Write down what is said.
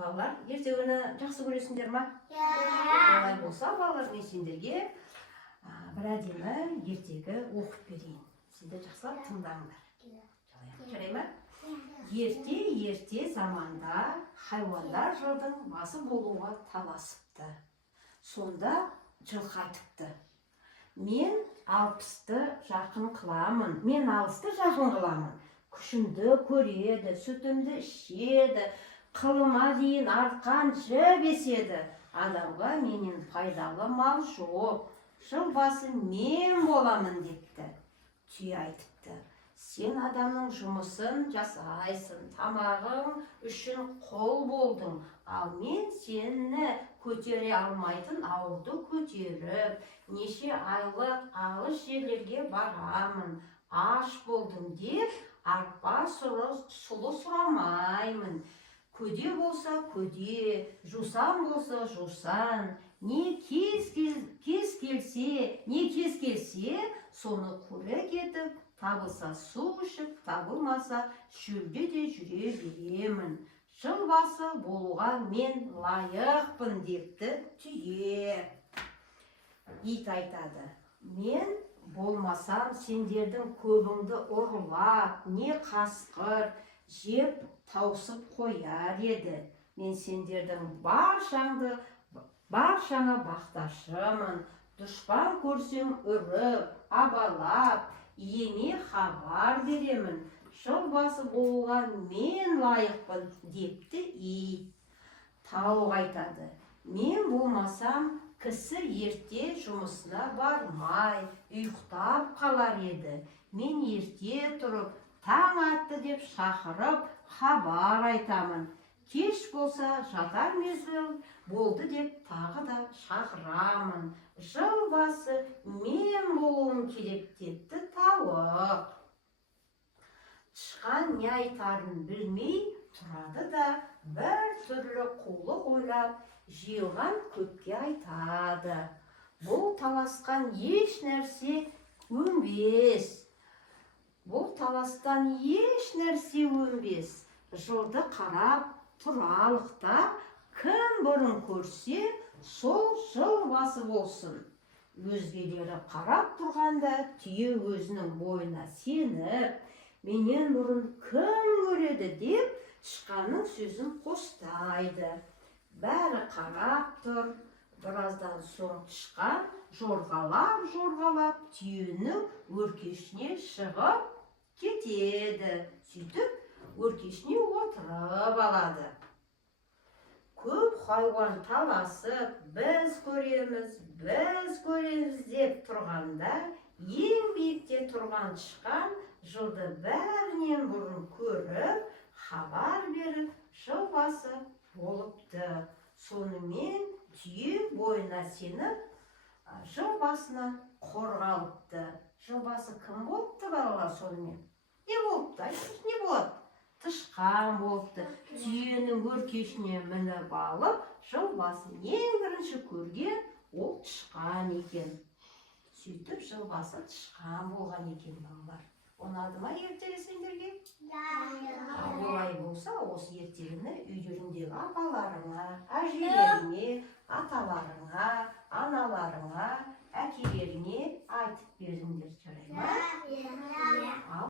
Балалар, ертеңгіні жақсы көресіңдер ма? Олай болса, балалар, мен сендерге бір әдемі ертегі оқып берейін. Сендер жақсылап тыңдаңдар. Жарай ма? Ерте заманда хайуандар жылдың басы болуға таласыпты. Сонда жылқы айтыпты: мен 60-ты жақын қыламын, мен 60-ты жақын қыламын. Күшімді көреді, сүтімді ішеді, қылыма дейін артқан жіп еседі. Адамға менен пайдалы мал жоқ, жыл басы мен боламын депті. Түйе айтыпты: сен адамның жұмысын жасайсың, тамағың үшін қол болдың, ал мен сені көтере алмайтын ауылды көтеріп, неше айлық алыс жерлерге барамын. Аш болдым деп, арпа сұлы сұрамаймын. Көде болса көде, жусан болса жусан, не кез келсе, соны көре кетіп, табылса су ішіп, табылмаса шөлде де жүре беремін. Жыл басы болуға мен лайықпын депті түйе. Ит айтады: мен болмасам сендердің көбіңді ұрлап, не қасқыр жеп таусып қояр еді. Мен сендердің баршаңа бақташымын. Дұшпан көрсем үріп, абалап, иеме хабар беремін. Жыл басы болуға мен лайықпын депті ит. Тауық айтады: мен болмасам кісі ерте жұмысына бармай, ұйықтап қалар еді. Мен ерте тұрып, таң атты деп шақырып, хабар айтамын. Кеш болса жатар мезгіл болды деп тағы да шақырамын. Жыл басы мен болуым керек депті тауық. Тышқан не айтарын білмей тұрады да, бір түрлі қулық ойлап, жиылған көпке айтады: бұл таласқан еш нәрсе өнбес. Бұл таластан еш нәрсе өнбес. Жылды қарап тұралықта, кім бұрын көрсе, сол жыл басы болсын. Өзгелері қарап тұрғанда, түйе өзінің бойына сеніп, менен бұрын кім көреді деп, тышқанның сөзін қостайды. Бәрі қарап тұр. Біраздан соң тышқан жорғалап түйенің өркешіне шығып кетеді. Сөйтіп, өркешіне отырып алады. Көп хайуан таласып, біз көреміз деп тұрғанда, ең биікте тұрған тышқан жылды бәрінен бұрын көріп, хабар беріп, жыл басы болыпты. Сонымен түйе бойына сеніп, жыл басынан қорғалыпты. Жыл басы кім болыпты балалар сонымен? Не болыпты? Айтыңыз, не болады? Тышқан болыпты. Түйенің өркешіне мініп алып, жыл басын ең бірінші көрген ол тышқан екен. Сөйтіп, жыл басы тышқан болған екен балалар. Ұнады ма ертегі сендерге? Олай болса, осы ертегіні үйлеріңдегі апаларыңа, әжелеріңе, аталарыңа, аналарыңа, әкелеріңе айтып беріңдер, жарай ма?